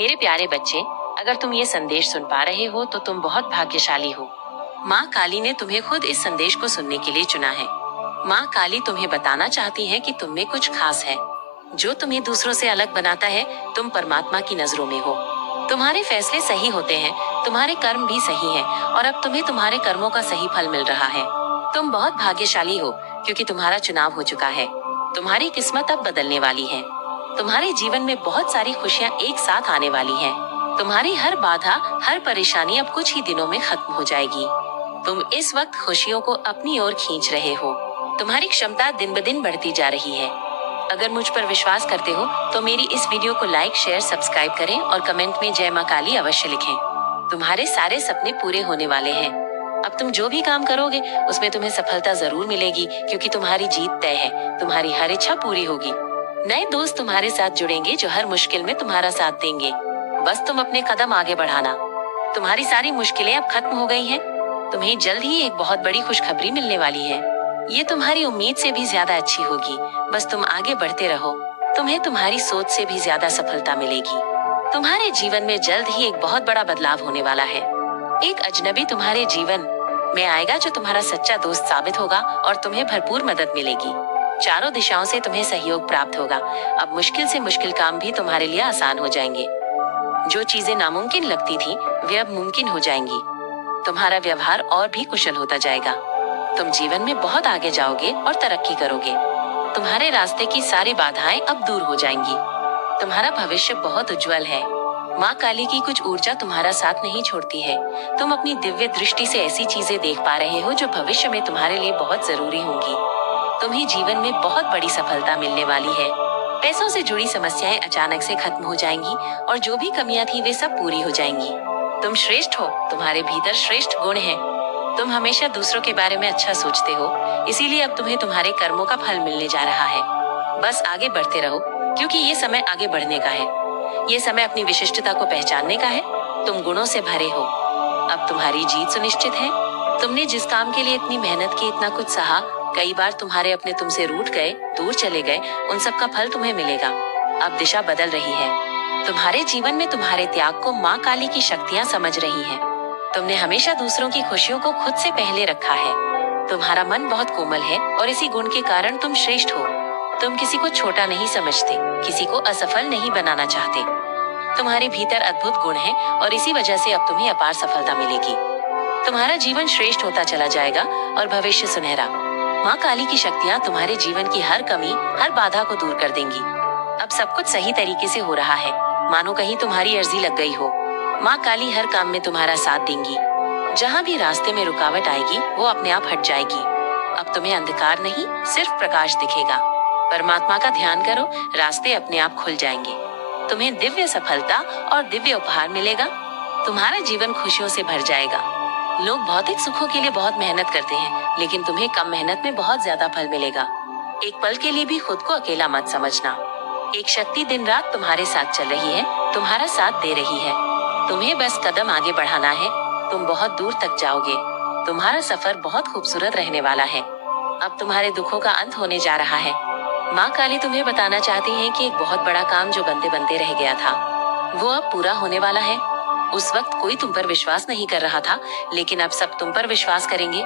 मेरे प्यारे बच्चे, अगर तुम ये संदेश सुन पा रहे हो तो तुम बहुत भाग्यशाली हो। माँ काली ने तुम्हें खुद इस संदेश को सुनने के लिए चुना है। माँ काली तुम्हें बताना चाहती है कि तुम में कुछ खास है, जो तुम्हें दूसरों से अलग बनाता है। तुम परमात्मा की नजरों में हो। तुम्हारे फैसले सही होते हैं, तुम्हारे कर्म भी सही हैं, और अब तुम्हें तुम्हारे कर्मों का सही फल मिल रहा है। तुम बहुत भाग्यशाली हो, क्योंकि तुम्हारा चुनाव हो चुका है। तुम्हारी किस्मत अब बदलने वाली है। तुम्हारे जीवन में बहुत सारी खुशियाँ एक साथ आने वाली हैं। तुम्हारी हर बाधा, हर परेशानी अब कुछ ही दिनों में खत्म हो जाएगी। तुम इस वक्त खुशियों को अपनी ओर खींच रहे हो। तुम्हारी क्षमता दिन ब दिन बढ़ती जा रही है। अगर मुझ पर विश्वास करते हो तो मेरी इस वीडियो को लाइक, शेयर, सब्सक्राइब करें और कमेंट में जय माँ काली अवश्य लिखें। तुम्हारे सारे सपने पूरे होने वाले हैं। अब तुम जो भी काम करोगे उसमें तुम्हें सफलता जरूर मिलेगी, क्योंकि तुम्हारी जीत तय है। तुम्हारी हर इच्छा पूरी होगी। नए दोस्त तुम्हारे साथ जुड़ेंगे जो हर मुश्किल में तुम्हारा साथ देंगे। बस तुम अपने कदम आगे बढ़ाना। तुम्हारी सारी मुश्किलें अब खत्म हो गई हैं। तुम्हें जल्द ही एक बहुत बड़ी खुशखबरी मिलने वाली है। ये तुम्हारी उम्मीद से भी ज्यादा अच्छी होगी। बस तुम आगे बढ़ते रहो। तुम्हें तुम्हारी सोच से भी ज्यादा सफलता मिलेगी। तुम्हारे जीवन में जल्द ही एक बहुत बड़ा बदलाव होने वाला है। एक अजनबी तुम्हारे जीवन में आएगा जो तुम्हारा सच्चा दोस्त साबित होगा और तुम्हें भरपूर मदद मिलेगी। चारों दिशाओं से तुम्हें सहयोग प्राप्त होगा। अब मुश्किल से मुश्किल काम भी तुम्हारे लिए आसान हो जाएंगे। जो चीजें नामुमकिन लगती थी वे अब मुमकिन हो जाएंगी। तुम्हारा व्यवहार और भी कुशल होता जाएगा। तुम जीवन में बहुत आगे जाओगे और तरक्की करोगे। तुम्हारे रास्ते की सारी बाधाएं अब दूर हो जाएंगी। तुम्हारा भविष्य बहुत उज्जवल है। माँ काली की कुछ ऊर्जा तुम्हारा साथ नहीं छोड़ती है। तुम अपनी दिव्य दृष्टि से ऐसी चीजें देख पा रहे हो जो भविष्य में तुम्हारे लिए बहुत जरूरी होंगी। तुम्हें जीवन में बहुत बड़ी सफलता मिलने वाली है। पैसों से जुड़ी समस्याएं अचानक से खत्म हो जाएंगी और जो भी कमियां थी वे सब पूरी हो जाएंगी। तुम श्रेष्ठ हो। तुम्हारे भीतर श्रेष्ठ गुण हैं। तुम हमेशा दूसरों के बारे में अच्छा सोचते हो, इसीलिए अब तुम्हें तुम्हारे कर्मों का फल मिलने जा रहा है। बस आगे बढ़ते रहो, क्योंकि ये समय आगे बढ़ने का है। ये समय अपनी विशिष्टता को पहचानने का है। तुम गुणों से भरे हो। अब तुम्हारी जीत सुनिश्चित है। तुमने जिस काम के लिए इतनी मेहनत की, इतना कुछ सहा, कई बार तुम्हारे अपने तुमसे रूठ गए, दूर चले गए, उन सब का फल तुम्हें मिलेगा। अब दिशा बदल रही है। तुम्हारे जीवन में तुम्हारे त्याग को माँ काली की शक्तियाँ समझ रही हैं। तुमने हमेशा दूसरों की खुशियों को खुद से पहले रखा है। तुम्हारा मन बहुत कोमल है और इसी गुण के कारण तुम श्रेष्ठ हो। तुम किसी को छोटा नहीं समझते, किसी को असफल नहीं बनाना चाहते। तुम्हारे भीतर अद्भुत गुण है और इसी वजह से अब तुम्हें अपार सफलता मिलेगी। तुम्हारा जीवन श्रेष्ठ होता चला जाएगा और भविष्य सुनहरा। माँ काली की शक्तियाँ तुम्हारे जीवन की हर कमी, हर बाधा को दूर कर देंगी। अब सब कुछ सही तरीके से हो रहा है, मानो कहीं तुम्हारी अर्जी लग गई हो। माँ काली हर काम में तुम्हारा साथ देंगी। जहाँ भी रास्ते में रुकावट आएगी वो अपने आप हट जाएगी। अब तुम्हें अंधकार नहीं, सिर्फ प्रकाश दिखेगा। परमात्मा का ध्यान करो, रास्ते अपने आप खुल जाएंगे। तुम्हें दिव्य सफलता और दिव्य उपहार मिलेगा। तुम्हारा जीवन खुशियों से भर जाएगा। लोग भौतिक सुखों के लिए बहुत मेहनत करते हैं, लेकिन तुम्हें कम मेहनत में बहुत ज्यादा फल मिलेगा। एक पल के लिए भी खुद को अकेला मत समझना। एक शक्ति दिन रात तुम्हारे साथ चल रही है, तुम्हारा साथ दे रही है। तुम्हें बस कदम आगे बढ़ाना है। तुम बहुत दूर तक जाओगे। तुम्हारा सफर बहुत खूबसूरत रहने वाला है। अब तुम्हारे दुखों का अंत होने जा रहा है। माँ काली तुम्हें बताना चाहती है कि एक बहुत बड़ा काम जो बनते बनते रह गया था वो अब पूरा होने वाला है। उस वक्त कोई तुम पर विश्वास नहीं कर रहा था, लेकिन अब सब तुम पर विश्वास करेंगे।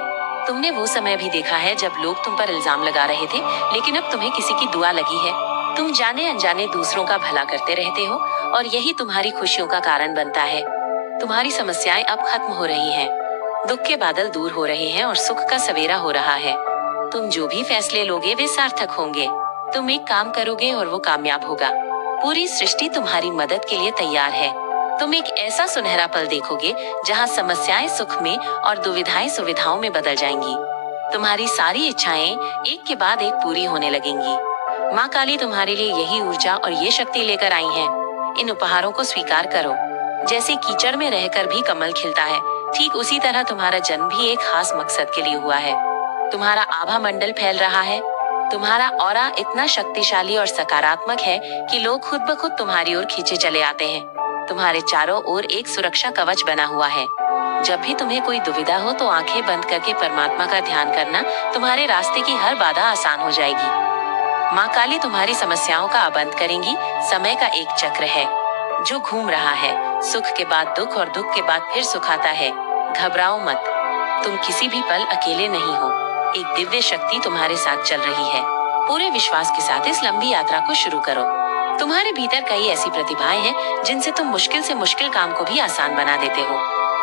तुमने वो समय भी देखा है जब लोग तुम पर इल्जाम लगा रहे थे, लेकिन अब तुम्हें किसी की दुआ लगी है। तुम जाने अनजाने दूसरों का भला करते रहते हो और यही तुम्हारी खुशियों का कारण बनता है। तुम्हारी समस्याएं अब खत्म हो रही हैं। दुख के बादल दूर हो रहे हैं और सुख का सवेरा हो रहा है। तुम जो भी फैसले लोगे वे सार्थक होंगे। तुम एक काम करोगे और वो कामयाब होगा। पूरी सृष्टि तुम्हारी मदद के लिए तैयार है। तुम एक ऐसा सुनहरा पल देखोगे जहाँ समस्याएं सुख में और दुविधाएं सुविधाओं में बदल जाएंगी। तुम्हारी सारी इच्छाएं एक के बाद एक पूरी होने लगेंगी। माँ काली तुम्हारे लिए यही ऊर्जा और ये शक्ति लेकर आई है। इन उपहारों को स्वीकार करो। जैसे कीचड़ में रहकर भी कमल खिलता है, ठीक उसी तरह तुम्हारा जन्म भी एक खास मकसद के लिए हुआ है। तुम्हारा आभा मंडल फैल रहा है। तुम्हारा ऑरा इतना शक्तिशाली और सकारात्मक है कि लोग खुद ब खुद तुम्हारी ओर खींचे चले आते हैं। तुम्हारे चारों ओर एक सुरक्षा कवच बना हुआ है। जब भी तुम्हें कोई दुविधा हो तो आंखें बंद करके परमात्मा का ध्यान करना। तुम्हारे रास्ते की हर बाधा आसान हो जाएगी। माँ काली तुम्हारी समस्याओं का अब अंत करेंगी। समय का एक चक्र है। जो घूम रहा है। सुख के बाद दुख और दुख के बाद फिर सुख आता है। घबराओ मत, तुम किसी भी पल अकेले नहीं हो। एक दिव्य शक्ति तुम्हारे साथ चल रही है। पूरे विश्वास के साथ इस लंबी यात्रा को शुरू करो। तुम्हारे भीतर कई ऐसी प्रतिभाएं हैं जिनसे तुम मुश्किल से मुश्किल काम को भी आसान बना देते हो।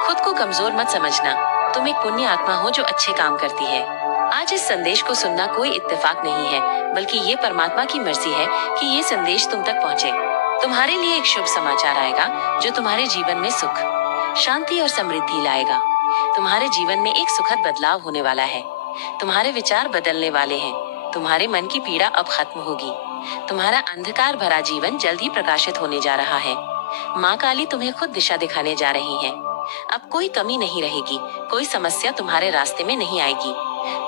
खुद को कमजोर मत समझना, तुम एक पुण्य आत्मा हो जो अच्छे काम करती है। आज इस संदेश को सुनना कोई इत्तेफाक नहीं है, बल्कि ये परमात्मा की मर्जी है कि ये संदेश तुम तक पहुँचे। तुम्हारे लिए एक शुभ समाचार आएगा जो तुम्हारे जीवन में सुख, शांति और समृद्धि लाएगा। तुम्हारे जीवन में एक सुखद बदलाव होने वाला है। तुम्हारे विचार बदलने वाले हैं। तुम्हारे मन की पीड़ा अब खत्म होगी। तुम्हारा अंधकार भरा जीवन जल्द ही प्रकाशित होने जा रहा है। माँ काली तुम्हें खुद दिशा दिखाने जा रही है। अब कोई कमी नहीं रहेगी, कोई समस्या तुम्हारे रास्ते में नहीं आएगी।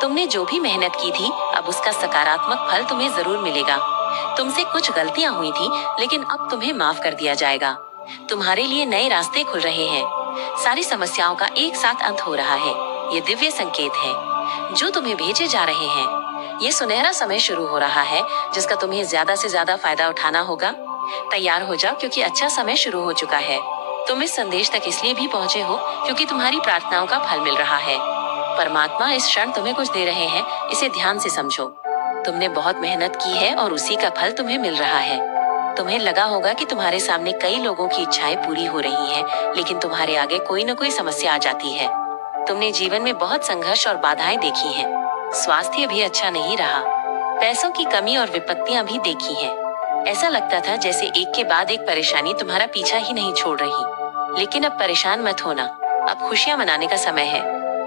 तुमने जो भी मेहनत की थी, अब उसका सकारात्मक फल तुम्हें जरूर मिलेगा। तुमसे कुछ गलतियां हुई थी, लेकिन अब तुम्हें माफ कर दिया जाएगा। तुम्हारे लिए नए रास्ते खुल रहे हैं। सारी समस्याओं का एक साथ अंत हो रहा है। ये दिव्य संकेत है जो तुम्हें भेजे जा रहे हैं। ये सुनहरा समय शुरू हो रहा है जिसका तुम्हें ज्यादा से ज्यादा फायदा उठाना होगा। तैयार हो जाओ, क्योंकि अच्छा समय शुरू हो चुका है। तुम इस संदेश तक इसलिए भी पहुँचे हो क्योंकि तुम्हारी प्रार्थनाओं का फल मिल रहा है। परमात्मा इस क्षण तुम्हें कुछ दे रहे हैं, इसे ध्यान से समझो। तुमने बहुत मेहनत की है और उसी का फल तुम्हें मिल रहा है। तुम्हें लगा होगा कि तुम्हारे सामने कई लोगों की इच्छाएं पूरी हो रही हैं, लेकिन तुम्हारे आगे कोई न कोई समस्या आ जाती है। तुमने जीवन में बहुत संघर्ष और बाधाएं देखी हैं। स्वास्थ्य भी अच्छा नहीं रहा। पैसों की कमी और विपत्तियां भी देखी हैं। ऐसा लगता था जैसे एक के बाद एक परेशानी तुम्हारा पीछा ही नहीं छोड़ रही। लेकिन अब परेशान मत होना, अब खुशियां मनाने का समय है।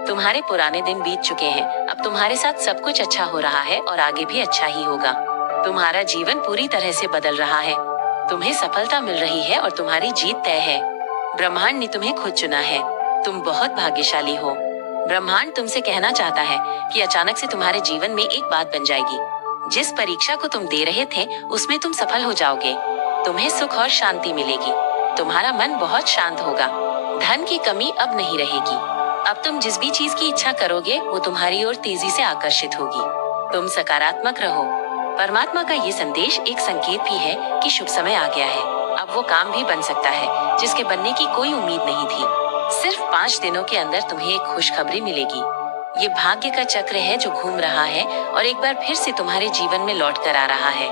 तुम्हारे पुराने दिन बीत चुके हैं। अब तुम्हारे साथ सब कुछ अच्छा हो रहा है और आगे भी अच्छा ही होगा। तुम्हारा जीवन पूरी तरह से बदल रहा है। तुम्हें सफलता मिल रही है और तुम्हारी जीत तय है। ब्रह्मांड ने तुम्हें खुद चुना है। तुम बहुत भाग्यशाली हो। ब्रह्मांड तुमसे कहना चाहता है कि अचानक से तुम्हारे जीवन में एक बात बन जाएगी। जिस परीक्षा को तुम दे रहे थे उसमें तुम सफल हो जाओगे। तुम्हें सुख और शांति मिलेगी। तुम्हारा मन बहुत शांत होगा। धन की कमी अब नहीं रहेगी। अब तुम जिस भी चीज की इच्छा करोगे वो तुम्हारी ओर तेजी से आकर्षित होगी। तुम सकारात्मक रहो। परमात्मा का ये संदेश एक संकेत भी है कि शुभ समय आ गया है। अब वो काम भी बन सकता है जिसके बनने की कोई उम्मीद नहीं थी। सिर्फ 5 दिनों के अंदर तुम्हें एक खुशखबरी मिलेगी। ये भाग्य का चक्र है जो घूम रहा है और एक बार फिर से तुम्हारे जीवन में लौट कर आ रहा है।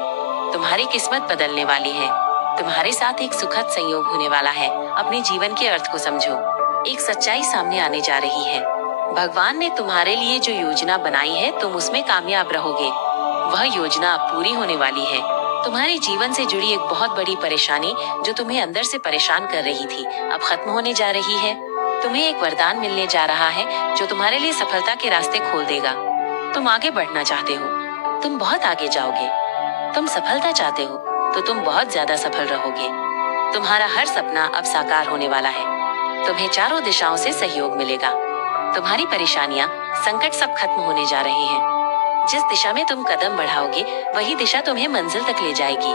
तुम्हारी किस्मत बदलने वाली है। तुम्हारे साथ एक सुखद संयोग होने वाला है। अपने जीवन के अर्थ को समझो। एक सच्चाई सामने आने जा रही है। भगवान ने तुम्हारे लिए जो योजना बनाई है तुम उसमें कामयाब रहोगे। वह योजना अब पूरी होने वाली है। तुम्हारे जीवन से जुड़ी एक बहुत बड़ी परेशानी जो तुम्हें अंदर से परेशान कर रही थी अब खत्म होने जा रही है। तुम्हें एक वरदान मिलने जा रहा है जो तुम्हारे लिए सफलता के रास्ते खोल देगा। तुम आगे बढ़ना चाहते हो, तुम बहुत आगे जाओगे। तुम सफलता चाहते हो तो तुम बहुत ज्यादा सफल रहोगे। तुम्हारा हर सपना अब साकार होने वाला है। तुम्हें चारों दिशाओं से सहयोग मिलेगा। तुम्हारी परेशानियां, संकट सब खत्म होने जा रहे हैं। जिस दिशा में तुम कदम बढ़ाओगे वही दिशा तुम्हें मंजिल तक ले जाएगी।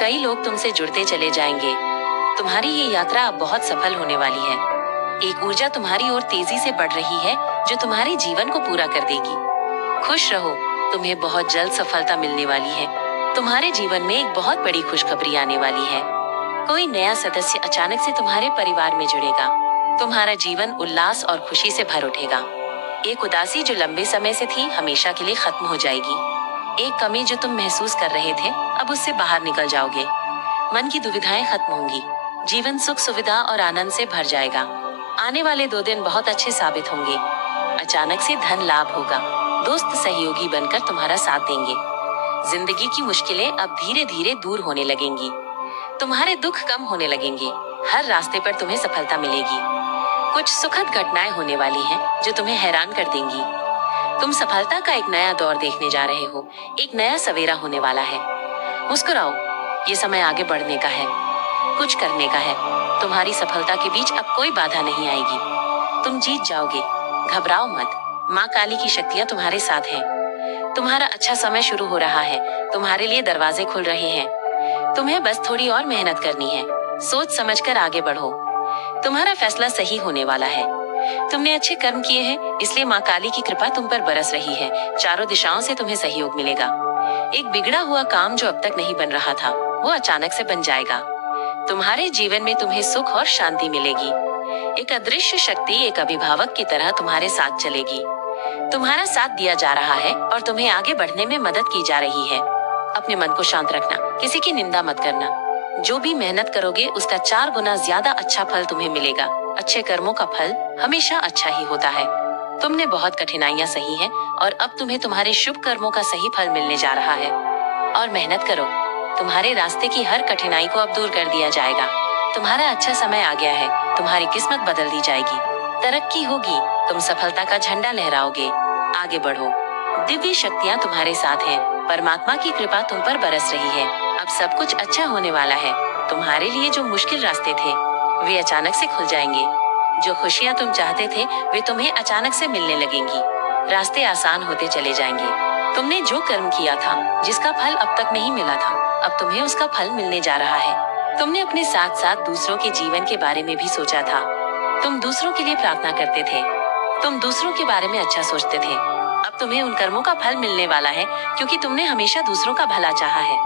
कई लोग तुमसे जुड़ते चले जाएंगे। तुम्हारी ये यात्रा अब बहुत सफल होने वाली है। एक ऊर्जा तुम्हारी ओर तेजी से बढ़ रही है जो तुम्हारे जीवन को पूरा कर देगी। खुश रहो, तुम्हें बहुत जल्द सफलता मिलने वाली है। तुम्हारे जीवन में एक बहुत बड़ी खुशखबरी आने वाली है। कोई नया सदस्य अचानक से तुम्हारे परिवार में जुड़ेगा। तुम्हारा जीवन उल्लास और खुशी से भर उठेगा। एक उदासी जो लंबे समय से थी हमेशा के लिए खत्म हो जाएगी। एक कमी जो तुम महसूस कर रहे थे अब उससे बाहर निकल जाओगे। मन की दुविधाएं खत्म होंगी। जीवन सुख सुविधा और आनंद से भर जाएगा। आने वाले 2 दिन बहुत अच्छे साबित होंगे। अचानक से धन लाभ होगा। दोस्त सहयोगी बनकर तुम्हारा साथ देंगे। जिंदगी की मुश्किलें अब धीरे धीरे दूर होने लगेंगी। तुम्हारे दुख कम होने लगेंगे। हर रास्ते पर तुम्हें सफलता मिलेगी। कुछ सुखद घटनाएं होने वाली हैं जो तुम्हें हैरान कर देंगी। तुम सफलता का एक नया दौर देखने जा रहे हो। एक नया सवेरा होने वाला है। मुस्कुराओ, ये समय आगे बढ़ने का है, कुछ करने का है। तुम्हारी सफलता के बीच अब कोई बाधा नहीं आएगी। तुम जीत जाओगे। घबराओ मत, माँ काली की शक्तियाँ तुम्हारे साथ हैं। तुम्हारा अच्छा समय शुरू हो रहा है। तुम्हारे लिए दरवाजे खुल रहे हैं। तुम्हें बस थोड़ी और मेहनत करनी है। सोच समझकर आगे बढ़ो। तुम्हारा फैसला सही होने वाला है। तुमने अच्छे कर्म किए हैं, इसलिए माँ काली की कृपा तुम पर बरस रही है। चारों दिशाओं से तुम्हें सहयोग मिलेगा। एक बिगड़ा हुआ काम जो अब तक नहीं बन रहा था वो अचानक से बन जाएगा। तुम्हारे जीवन में तुम्हें सुख और शांति मिलेगी। एक अदृश्य शक्ति एक अभिभावक की तरह तुम्हारे साथ चलेगी। तुम्हारा साथ दिया जा रहा है और तुम्हें आगे बढ़ने में मदद की जा रही है। अपने मन को शांत रखना, किसी की निंदा मत करना। जो भी मेहनत करोगे उसका 4 गुना ज्यादा अच्छा फल तुम्हें मिलेगा। अच्छे कर्मों का फल हमेशा अच्छा ही होता है। तुमने बहुत कठिनाइयां सही हैं और अब तुम्हें तुम्हारे शुभ कर्मों का सही फल मिलने जा रहा है। और मेहनत करो, तुम्हारे रास्ते की हर कठिनाई को अब दूर कर दिया जाएगा। तुम्हारा अच्छा समय आ गया है, तुम्हारी किस्मत बदल दी जाएगी, तरक्की होगी, तुम सफलता का झंडा लहराओगे। आगे बढ़ो, दिव्य शक्तियाँ तुम्हारे साथ हैं। परमात्मा की कृपा तुम पर बरस रही है। अब सब कुछ अच्छा होने वाला है। तुम्हारे लिए जो मुश्किल रास्ते थे वे अचानक से खुल जाएंगे। जो खुशियाँ तुम चाहते थे वे तुम्हें अचानक से मिलने लगेंगी। रास्ते आसान होते चले जाएंगे। तुमने जो कर्म किया था, जिसका फल अब तक नहीं मिला था, अब तुम्हें उसका फल मिलने जा रहा है। तुमने अपने साथ साथ दूसरों के जीवन के बारे में भी सोचा था। तुम दूसरों के लिए प्रार्थना करते थे, तुम दूसरों के बारे में अच्छा सोचते थे। अब तुम्हें उन कर्मों का फल मिलने वाला है, क्योंकि तुमने हमेशा दूसरों का भला चाहा है।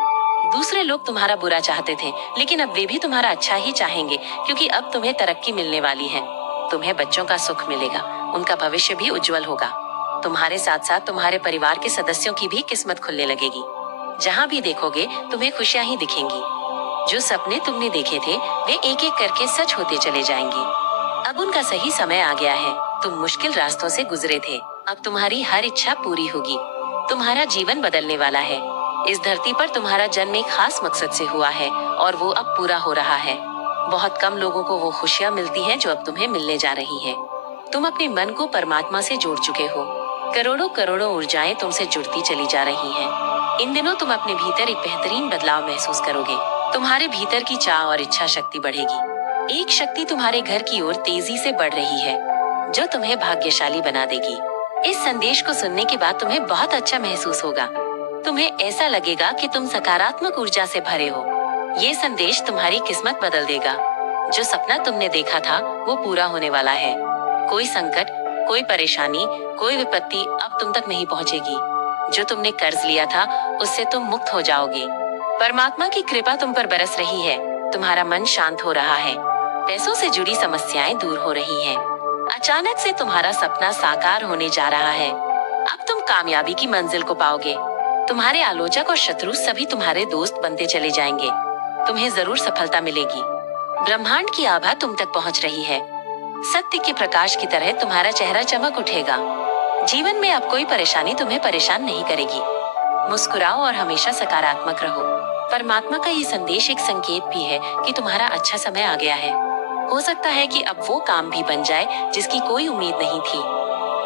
दूसरे लोग तुम्हारा बुरा चाहते थे, लेकिन अब वे भी तुम्हारा अच्छा ही चाहेंगे, क्योंकि अब तुम्हें तरक्की मिलने वाली है। तुम्हें बच्चों का सुख मिलेगा, उनका भविष्य भी उज्जवल होगा। तुम्हारे साथ साथ तुम्हारे परिवार के सदस्यों की भी किस्मत खुलने लगेगी। जहाँ भी देखोगे तुम्हें खुशियाँ ही दिखेंगी। जो सपने तुमने देखे थे वे एक एक करके सच होते चले जाएंगे। अब उनका सही समय आ गया है। तुम मुश्किल रास्तों से गुजरे थे, अब तुम्हारी हर इच्छा पूरी होगी। तुम्हारा जीवन बदलने वाला है। इस धरती पर तुम्हारा जन्म एक खास मकसद से हुआ है और वो अब पूरा हो रहा है। बहुत कम लोगों को वो खुशियाँ मिलती हैं जो अब तुम्हें मिलने जा रही हैं। तुम अपने मन को परमात्मा से जोड़ चुके हो। करोड़ों करोड़ों ऊर्जाएं तुमसे जुड़ती चली जा रही हैं। इन दिनों तुम अपने भीतर एक बेहतरीन बदलाव महसूस करोगे। तुम्हारे भीतर की चाह और इच्छा शक्ति बढ़ेगी। एक शक्ति तुम्हारे घर की ओर तेजी से बढ़ रही है, जो तुम्हें भाग्यशाली बना देगी। इस संदेश को सुनने के बाद तुम्हें बहुत अच्छा महसूस होगा। तुम्हें ऐसा लगेगा कि तुम सकारात्मक ऊर्जा से भरे हो। ये संदेश तुम्हारी किस्मत बदल देगा। जो सपना तुमने देखा था वो पूरा होने वाला है। कोई संकट, कोई परेशानी, कोई विपत्ति अब तुम तक नहीं पहुंचेगी। जो तुमने कर्ज लिया था उससे तुम मुक्त हो जाओगे। परमात्मा की कृपा तुम पर बरस रही है। तुम्हारा मन शांत हो रहा है। पैसों से जुड़ी समस्याएं दूर हो रही हैं। अचानक से तुम्हारा सपना साकार होने जा रहा है। अब तुम कामयाबी की मंजिल को पाओगे। तुम्हारे आलोचक और शत्रु सभी तुम्हारे दोस्त बनते चले जाएंगे। तुम्हें जरूर सफलता मिलेगी। ब्रह्मांड की आभा तुम तक पहुंच रही है। सत्य के प्रकाश की तरह तुम्हारा चेहरा चमक उठेगा। जीवन में अब कोई परेशानी तुम्हें परेशान नहीं करेगी। मुस्कुराओ और हमेशा सकारात्मक रहो। परमात्मा का ये संदेश एक संकेत भी है कि तुम्हारा अच्छा समय आ गया है। हो सकता है कि अब वो काम भी बन जाए जिसकी कोई उम्मीद नहीं थी।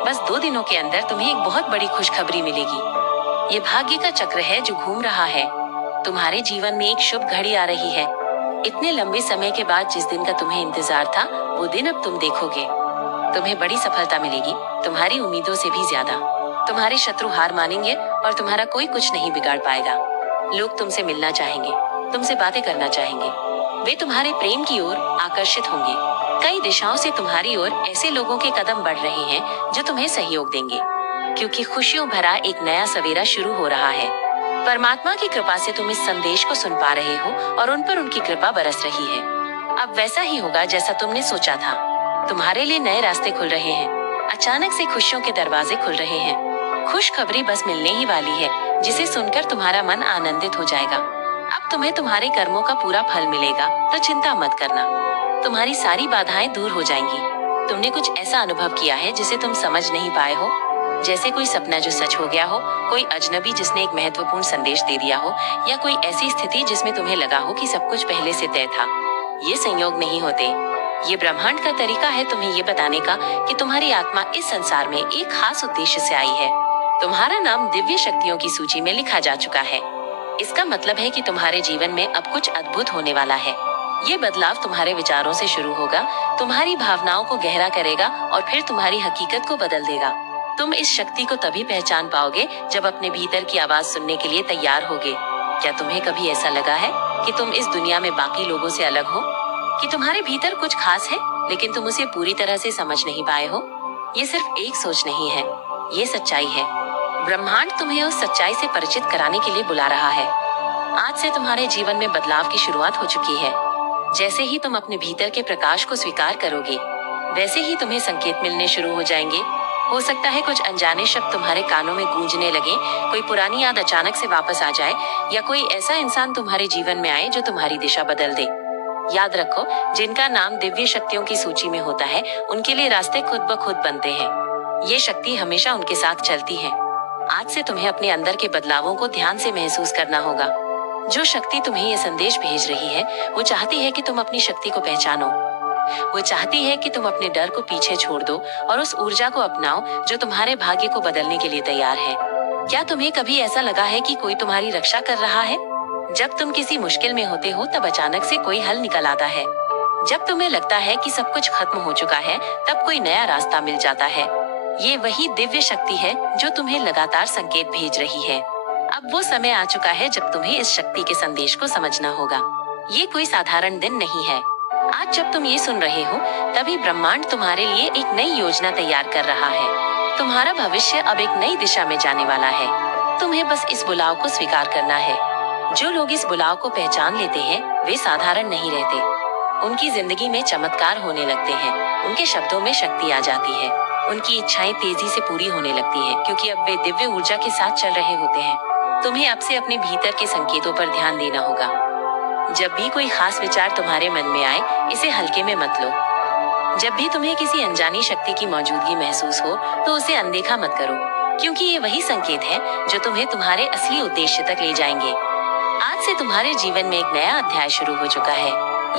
बस 2 दिनों के अंदर तुम्हें एक बहुत बड़ी खुशखबरी मिलेगी। ये भाग्य का चक्र है जो घूम रहा है। तुम्हारे जीवन में एक शुभ घड़ी आ रही है। इतने लंबे समय के बाद जिस दिन का तुम्हें इंतजार था वो दिन अब तुम देखोगे। तुम्हें बड़ी सफलता मिलेगी, तुम्हारी उम्मीदों से भी ज्यादा। तुम्हारे शत्रु हार मानेंगे और तुम्हारा कोई कुछ नहीं बिगाड़ पाएगा। लोग तुमसे मिलना चाहेंगे, तुमसे बातें करना चाहेंगे। वे तुम्हारे प्रेम की ओर आकर्षित होंगे। कई दिशाओं से तुम्हारी ओर ऐसे लोगों के कदम बढ़ रहे हैं जो तुम्हें सहयोग देंगे, क्योंकि खुशियों भरा एक नया सवेरा शुरू हो रहा है। परमात्मा की कृपा से तुम इस संदेश को सुन पा रहे हो और उन पर उनकी कृपा बरस रही है। अब वैसा ही होगा जैसा तुमने सोचा था। तुम्हारे लिए नए रास्ते खुल रहे हैं। अचानक से खुशियों के दरवाजे खुल रहे हैं। खुशखबरी बस मिलने ही वाली है, जिसे सुनकर तुम्हारा मन आनंदित हो जाएगा। अब तुम्हें तुम्हारे कर्मों का पूरा फल मिलेगा, तो चिंता मत करना। तुम्हारी सारी बाधाएं दूर हो जाएंगी। तुमने कुछ ऐसा अनुभव किया है जिसे तुम समझ नहीं पाए हो, जैसे कोई सपना जो सच हो गया हो, कोई अजनबी जिसने एक महत्वपूर्ण संदेश दे दिया हो, या कोई ऐसी स्थिति जिसमें तुम्हें लगा हो कि सब कुछ पहले से तय था। ये संयोग नहीं होते। ये ब्रह्मांड का तरीका है तुम्हें ये बताने का कि तुम्हारी आत्मा इस संसार में एक खास उद्देश्य से आई है। तुम्हारा नाम दिव्य शक्तियों की सूची में लिखा जा चुका है। इसका मतलब है कि तुम्हारे जीवन में अब कुछ अद्भुत होने वाला है। ये बदलाव तुम्हारे विचारों से शुरू होगा, तुम्हारी भावनाओं को गहरा करेगा और फिर तुम्हारी हकीकत को बदल देगा। तुम इस शक्ति को तभी पहचान पाओगे जब अपने भीतर की आवाज सुनने के लिए तैयार होगे। क्या तुम्हें कभी ऐसा लगा है कि तुम इस दुनिया में बाकी लोगों से अलग हो, कि तुम्हारे भीतर कुछ खास है लेकिन तुम उसे पूरी तरह से समझ नहीं पाए हो? ये सिर्फ एक सोच नहीं है, ये सच्चाई है। ब्रह्मांड तुम्हें उस सच्चाई से परिचित कराने के लिए बुला रहा है। आज से तुम्हारे जीवन में बदलाव की शुरुआत हो चुकी है। जैसे ही तुम अपने भीतर के प्रकाश को स्वीकार करोगे, वैसे ही तुम्हें संकेत मिलने शुरू हो जाएंगे। हो सकता है कुछ अनजाने शब्द तुम्हारे कानों में गूंजने लगे, कोई पुरानी याद अचानक से वापस आ जाए, या कोई ऐसा इंसान तुम्हारे जीवन में आए जो तुम्हारी दिशा बदल दे। याद रखो, जिनका नाम दिव्य शक्तियों की सूची में होता है, उनके लिए रास्ते खुद ब खुद बनते हैं। ये शक्ति हमेशा उनके साथ चलती है। आज से तुम्हें अपने अंदर के बदलावों को ध्यान से महसूस करना होगा। जो शक्ति तुम्हें ये संदेश भेज रही है, वो चाहती है कि तुम अपनी शक्ति को पहचानो। वो चाहती है कि तुम अपने डर को पीछे छोड़ दो और उस ऊर्जा को अपनाओ जो तुम्हारे भाग्य को बदलने के लिए तैयार है। क्या तुम्हें कभी ऐसा लगा है कि कोई तुम्हारी रक्षा कर रहा है? जब तुम किसी मुश्किल में होते हो, तब अचानक से कोई हल निकल आता है। जब तुम्हें लगता है कि सब कुछ खत्म हो चुका है, तब कोई नया रास्ता मिल जाता है। ये वही दिव्य शक्ति है जो तुम्हें लगातार संकेत भेज रही है। अब वो समय आ चुका है जब तुम्हें इस शक्ति के संदेश को समझना होगा। ये कोई साधारण दिन नहीं है। आज जब तुम ये सुन रहे हो, तभी ब्रह्मांड तुम्हारे लिए एक नई योजना तैयार कर रहा है। तुम्हारा भविष्य अब एक नई दिशा में जाने वाला है। तुम्हें बस इस बुलाव को स्वीकार करना है। जो लोग इस बुलाव को पहचान लेते हैं, वे साधारण नहीं रहते। उनकी जिंदगी में चमत्कार होने लगते हैं। उनके शब्दों में शक्ति आ जाती है। उनकी इच्छाएं तेजी से पूरी होने लगती हैं, क्योंकि अब वे दिव्य ऊर्जा के साथ चल रहे होते हैं। तुम्हें अब से अपने भीतर के संकेतों पर ध्यान देना होगा। जब भी कोई खास विचार तुम्हारे मन में आए, इसे हल्के में मत लो। जब भी तुम्हें किसी अनजानी शक्ति की मौजूदगी महसूस हो, तो उसे अनदेखा मत करो, क्योंकि ये वही संकेत है जो तुम्हें तुम्हारे असली उद्देश्य तक ले जाएंगे। आज से तुम्हारे जीवन में एक नया अध्याय शुरू हो चुका है।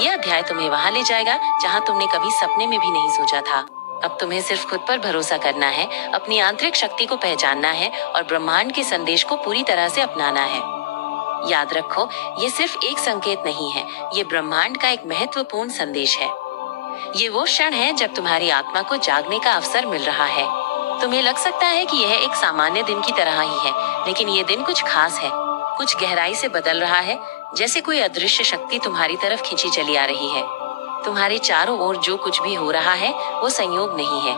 यह अध्याय तुम्हें वहां ले जाएगा जहां तुमने कभी सपने में भी नहीं सोचा था। अब तुम्हें सिर्फ खुद पर भरोसा करना है, अपनी आंतरिक शक्ति को पहचानना है और ब्रह्मांड के संदेश को पूरी तरह से अपनाना है। याद रखो, ये सिर्फ एक संकेत नहीं है, ये ब्रह्मांड का एक महत्वपूर्ण संदेश है। ये वो क्षण है जब तुम्हारी आत्मा को जागने का अवसर मिल रहा है। तुम्हें लग सकता है कि यह एक सामान्य दिन की तरह ही है, लेकिन ये दिन कुछ खास है, कुछ गहराई से बदल रहा है, जैसे कोई अदृश्य शक्ति तुम्हारी तरफ खींची चली आ रही है। तुम्हारे चारों ओर जो कुछ भी हो रहा है, वो संयोग नहीं है।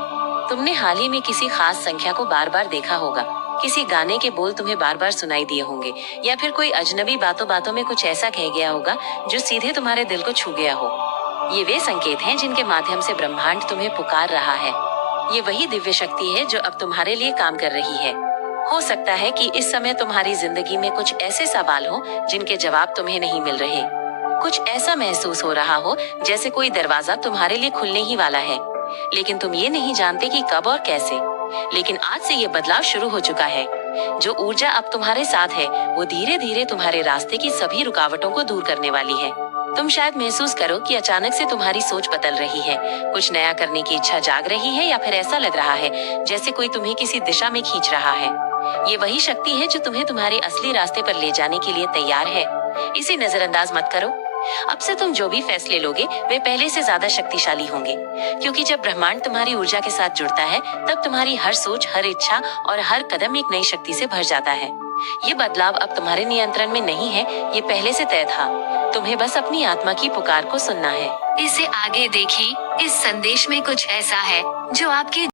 तुमने हाल ही में किसी खास संख्या को बार बार देखा होगा, किसी गाने के बोल तुम्हें बार बार सुनाई दिए होंगे, या फिर कोई अजनबी बातों बातों में कुछ ऐसा कह गया होगा जो सीधे तुम्हारे दिल को छू गया हो। ये वे संकेत हैं जिनके माध्यम से ब्रह्मांड तुम्हें पुकार रहा है। ये वही दिव्य शक्ति है जो अब तुम्हारे लिए काम कर रही है। हो सकता है कि इस समय तुम्हारी जिंदगी में कुछ ऐसे सवाल हो जिनके जवाब तुम्हें नहीं मिल रहे। कुछ ऐसा महसूस हो रहा हो जैसे कोई दरवाजा तुम्हारे लिए खुलने ही वाला है, लेकिन तुम ये नहीं जानते कि कब और कैसे। लेकिन आज से ये बदलाव शुरू हो चुका है। जो ऊर्जा अब तुम्हारे साथ है, वो धीरे धीरे तुम्हारे रास्ते की सभी रुकावटों को दूर करने वाली है। तुम शायद महसूस करो कि अचानक से तुम्हारी सोच बदल रही है, कुछ नया करने की इच्छा जाग रही है, या फिर ऐसा लग रहा है जैसे कोई तुम्हें किसी दिशा में खींच रहा है। ये वही शक्ति है जो तुम्हें तुम्हारे असली रास्ते पर ले जाने के लिए तैयार है। इसे नजरअंदाज मत करो। अब से तुम जो भी फैसले लोगे, वे पहले से ज्यादा शक्तिशाली होंगे, क्योंकि जब ब्रह्मांड तुम्हारी ऊर्जा के साथ जुड़ता है, तब तुम्हारी हर सोच, हर इच्छा और हर कदम एक नई शक्ति से भर जाता है। ये बदलाव अब तुम्हारे नियंत्रण में नहीं है, ये पहले से तय था। तुम्हें बस अपनी आत्मा की पुकार को सुनना है। इसे आगे देखिए। इस संदेश में कुछ ऐसा है जो आपके